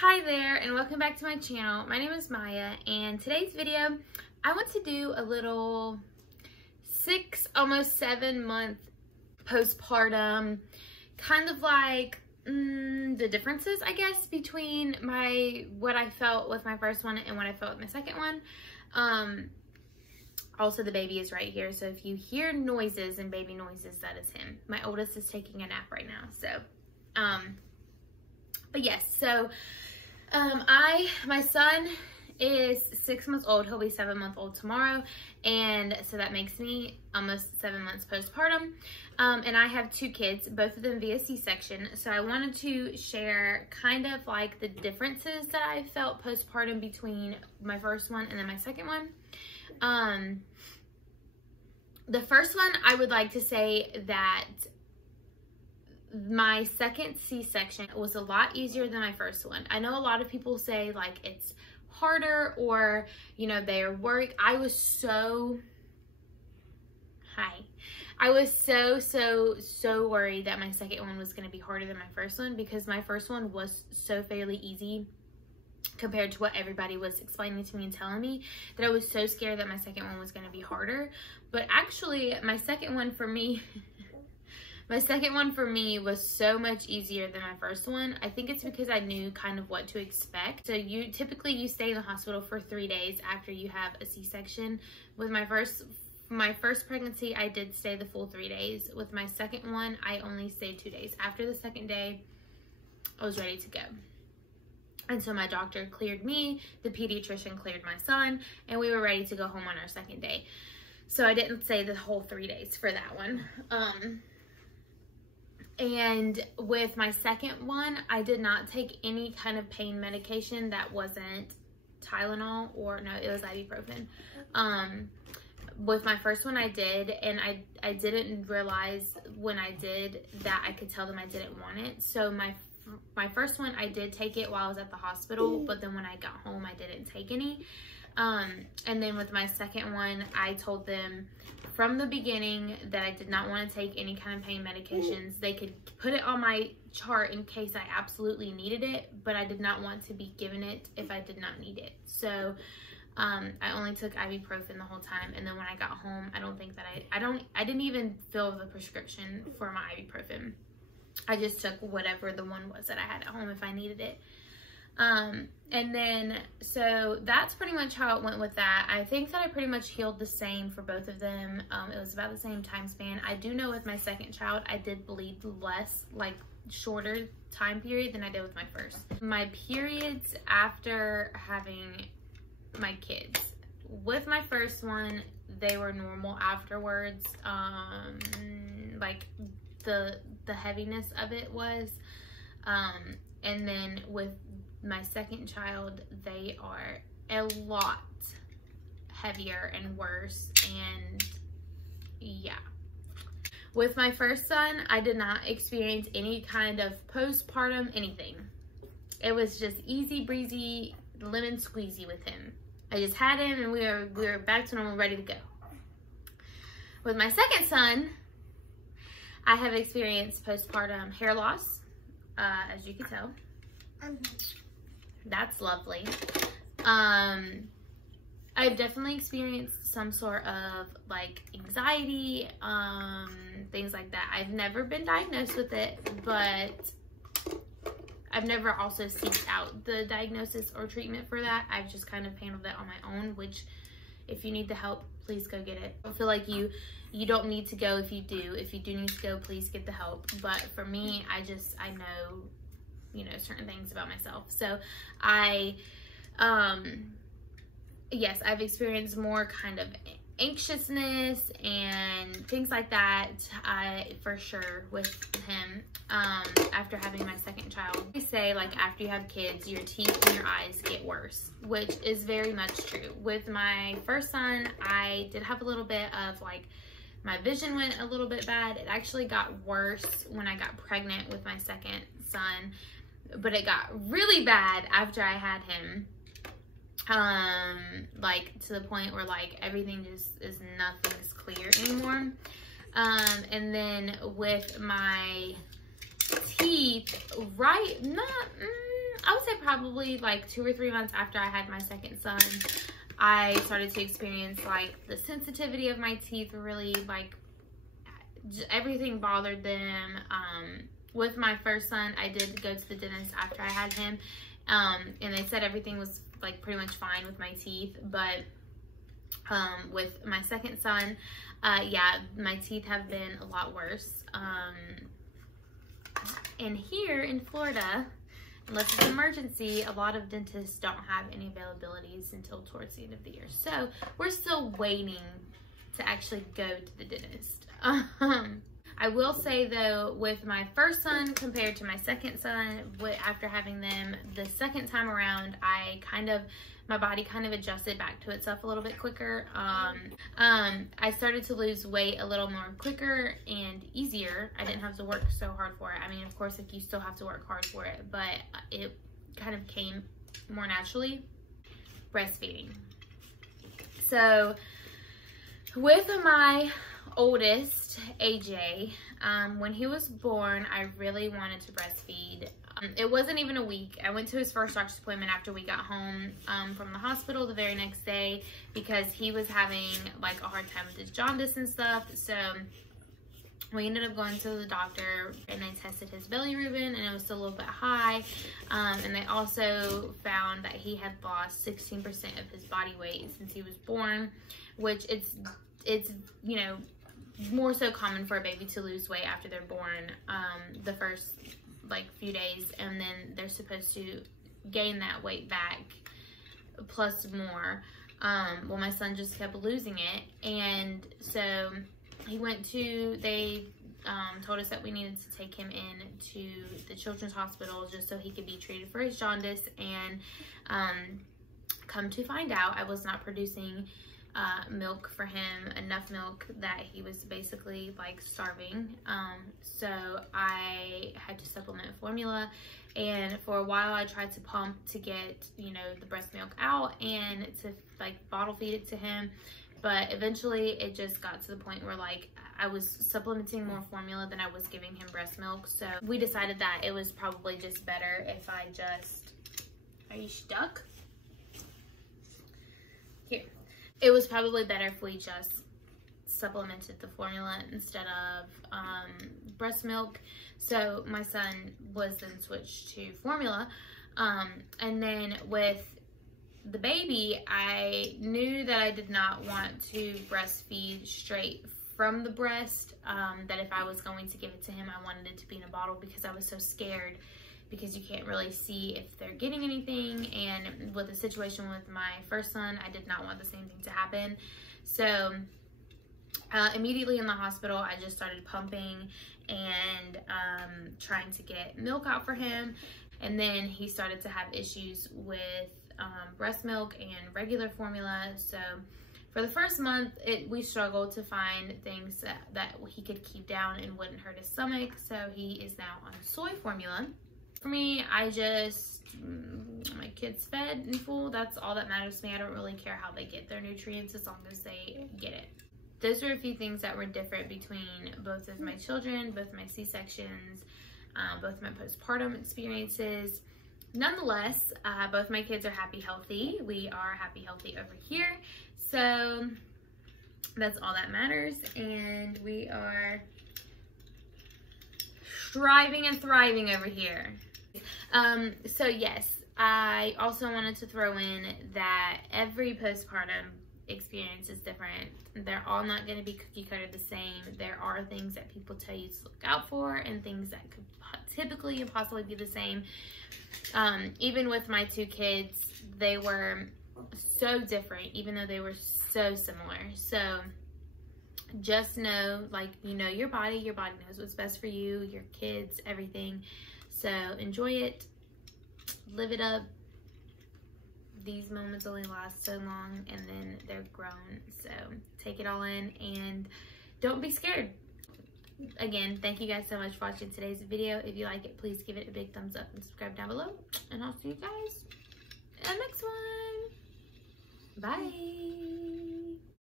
Hi there and welcome back to my channel. My name is Maya and today's video I want to do a little 6, almost 7 month postpartum, kind of like the differences I guess between what I felt with my first one and what I felt with my second one. Also the baby is right here, so if you hear noises and baby noises, that is him. My oldest is taking a nap right now, so but yes, so my son is 6 months old. He'll be 7 months old tomorrow, and so that makes me almost 7 months postpartum. And I have 2 kids, both of them via C-section. So I wanted to share kind of like the differences that I felt postpartum between my first one and then my second one. The first one, I would like to say that my second C-section was a lot easier than my first one. I know a lot of people say like it's harder, or you know, they're worried. I was so worried that my second one was going to be harder than my first one, because my first one was so fairly easy compared to what everybody was explaining to me and telling me, that I was so scared that my second one was going to be harder. But actually my second one for me was so much easier than my first one. I think it's because I knew kind of what to expect. So you typically stay in the hospital for 3 days after you have a C-section. With my first pregnancy, I did stay the full 3 days. With my second one, I only stayed 2 days. After the second day, I was ready to go. And so my doctor cleared me, the pediatrician cleared my son, and we were ready to go home on our second day. So I didn't stay the whole 3 days for that one. And with my second one, I did not take any kind of pain medication that wasn't Tylenol, or no, it was ibuprofen. With my first one I did, and I didn't realize when I did that I could tell them I didn't want it. So my first one, I did take it while I was at the hospital, but then when I got home, I didn't take any. And then with my second one, I told them from the beginning that I did not want to take any kind of pain medications. They could put it on my chart in case I absolutely needed it, but I did not want to be given it if I did not need it. So I only took ibuprofen the whole time. And then when I got home, I don't think that I didn't even fill the prescription for my ibuprofen. I just took whatever the one was that I had at home if I needed it. And then, so that's pretty much how it went with that. I think that I pretty much healed the same for both of them. It was about the same time span. I do know with my second child, I did bleed less, like shorter time period than I did with my first. My periods after having my kids, with my first one, they were normal afterwards. Like the heaviness of it was, and then with my second child, they are a lot heavier and worse. And yeah, with my first son, I did not experience any kind of postpartum anything. It was just easy breezy, lemon squeezy with him. I just had him and we were back to normal, ready to go. With my second son, I have experienced postpartum hair loss, as you can tell. That's lovely. I've definitely experienced some sort of like anxiety, things like that. I've never been diagnosed with it, but I've never also sought out the diagnosis or treatment for that. I've just kind of handled it on my own, which if you need the help, please go get it. I feel like you don't need to go if you do. If you do need to go, please get the help. But for me, I know, you know, certain things about myself. So yes, I've experienced more kind of anxiousness and things like that, for sure, with him, after having my second child. They say like after you have kids, your teeth and your eyes get worse, which is very much true. With my first son, I did have a little bit of like, my vision went a little bit bad. It actually got worse when I got pregnant with my second son, but it got really bad after I had him. Like to the point where like everything just nothing's clear anymore. And then with my teeth, right, I would say probably like 2 or 3 months after I had my second son, I started to experience like the sensitivity of my teeth really, like everything bothered them. With my first son, I did go to the dentist after I had him, and they said everything was like pretty much fine with my teeth. But with my second son, yeah, my teeth have been a lot worse. And here in Florida, unless it's an emergency, a lot of dentists don't have any availabilities until towards the end of the year. So we're still waiting to actually go to the dentist. I will say though, with my first son compared to my second son, after having them the second time around, my body kind of adjusted back to itself a little bit quicker. I started to lose weight a little more quicker and easier. I didn't have to work so hard for it. I mean, of course, like, you still have to work hard for it, but it kind of came more naturally. Breastfeeding. So with my oldest, AJ, when he was born, I really wanted to breastfeed. It wasn't even a week. I went to his first doctor's appointment after we got home from the hospital the very next day, because he was having like a hard time with his jaundice and stuff. So we ended up going to the doctor, and they tested his bilirubin, and it was still a little bit high. And they also found that he had lost 16% of his body weight since he was born, which it's you know, more so common for a baby to lose weight after they're born the first like few days, and then they're supposed to gain that weight back plus more. Well, my son just kept losing it, and so they told us that we needed to take him in to the children's hospital just so he could be treated for his jaundice. And come to find out, I was not producing milk for him, enough milk that he was basically like starving. So I had to supplement formula, and for a while I tried to pump to get, you know, the breast milk out and to like bottle feed it to him. But eventually it just got to the point where like I was supplementing more formula than I was giving him breast milk. So we decided that it was probably just better if I just, are you stuck? Here. It was probably better if we just supplemented the formula instead of breast milk. So my son was then switched to formula. And then with the baby, I knew that I did not want to breastfeed straight from the breast, that if I was going to give it to him, I wanted it to be in a bottle, because I was so scared, because you can't really see if they're getting anything. And with the situation with my first son, I did not want the same thing to happen. So immediately in the hospital, I just started pumping and trying to get milk out for him. And then he started to have issues with breast milk and regular formula. So for the first month, we struggled to find things that he could keep down and wouldn't hurt his stomach. So he is now on soy formula. For me, my kids fed and full. That's all that matters to me. I don't really care how they get their nutrients as long as they get it. Those were a few things that were different between both of my children, both my C-sections, both my postpartum experiences. Nonetheless, both my kids are happy, healthy. We are happy, healthy over here. So that's all that matters. And we are striving and thriving over here. So yes, I also wanted to throw in that every postpartum experience is different. They're all not going to be cookie cutter the same. There are things that people tell you to look out for, and things that could typically and possibly be the same. Even with my two kids, they were so different, even though they were so similar. So just know, like, you know your body knows what's best for you, your kids, everything. So enjoy it, live it up. These moments only last so long, and then they're grown. So take it all in and don't be scared. Again, thank you guys so much for watching today's video. If you like it, please give it a big thumbs up and subscribe down below. And I'll see you guys in the next one. Bye.